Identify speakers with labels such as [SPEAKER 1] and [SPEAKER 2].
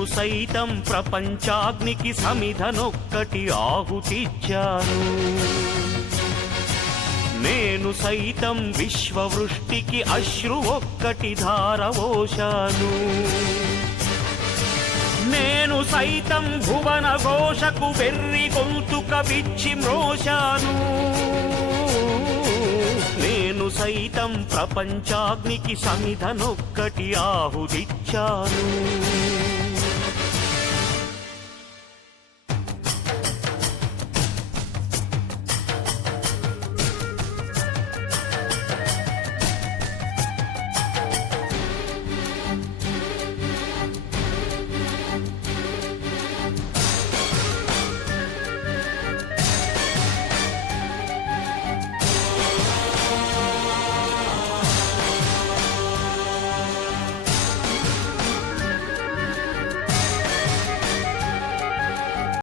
[SPEAKER 1] నేను సైతం ప్రపంచాగ్నికి సమిధనొక్కటి ఆహుతిచ్చాను నేను సైతం విశ్వవృష్టికి అశ్రు ఒక్కటి ధారవోశాను నేను సైతం భువన ఘోషకు వెర్రి గొంతుక విచ్చి మ్రోశాను. నేను సైతం ప్రపంచాగ్నికి సమిధనొక్కటి ఆహుదిచ్చాను